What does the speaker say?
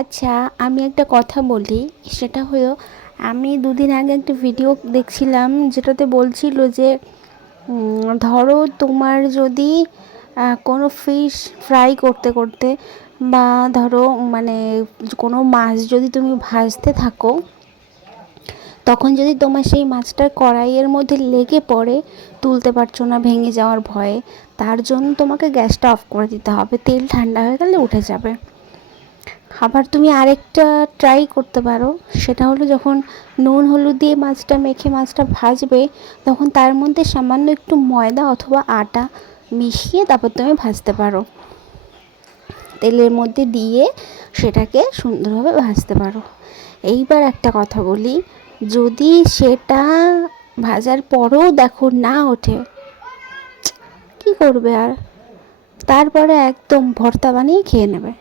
আচ্ছা, আমি একটা কথা বলি। সেটা হলো, আমি দুদিন আগে একটা ভিডিও দেখছিলাম যেটাতে বলছিল যে ধরো তোমার যদি কোনো ফিশ ফ্রাই করতে করতে বা ধরো মানে কোনো মাছ যদি তুমি ভাজতে থাকো, তখন যদি তোমার সেই মাছটা কড়াইয়ের মধ্যে লেগে পড়ে, তুলতে পারছো না ভেঙে যাওয়ার ভয়ে, তার জন্য তোমাকে গ্যাসটা অফ করে দিতে হবে। তেল ঠান্ডা হয়ে গেলে উঠে যাবে। আবার তুমি আরেকটা ট্রাই করতে পারো। সেটা হলো, যখন নুন হলুদ দিয়ে মাছটা মেখে মাছটা ভাজবে, তখন তার মধ্যে সামান্য একটু ময়দা অথবা আটা মিশিয়ে তারপর তুমি ভাজতে পারো। তেলের মধ্যে দিয়ে সেটাকে সুন্দরভাবে ভাজতে পারো। এইবার একটা কথা বলি, যদি সেটা ভাজার পরেও দেখো না ওঠে, কি করবে আর? তারপরে একদম ভর্তা বানিয়ে খেয়ে নেবে।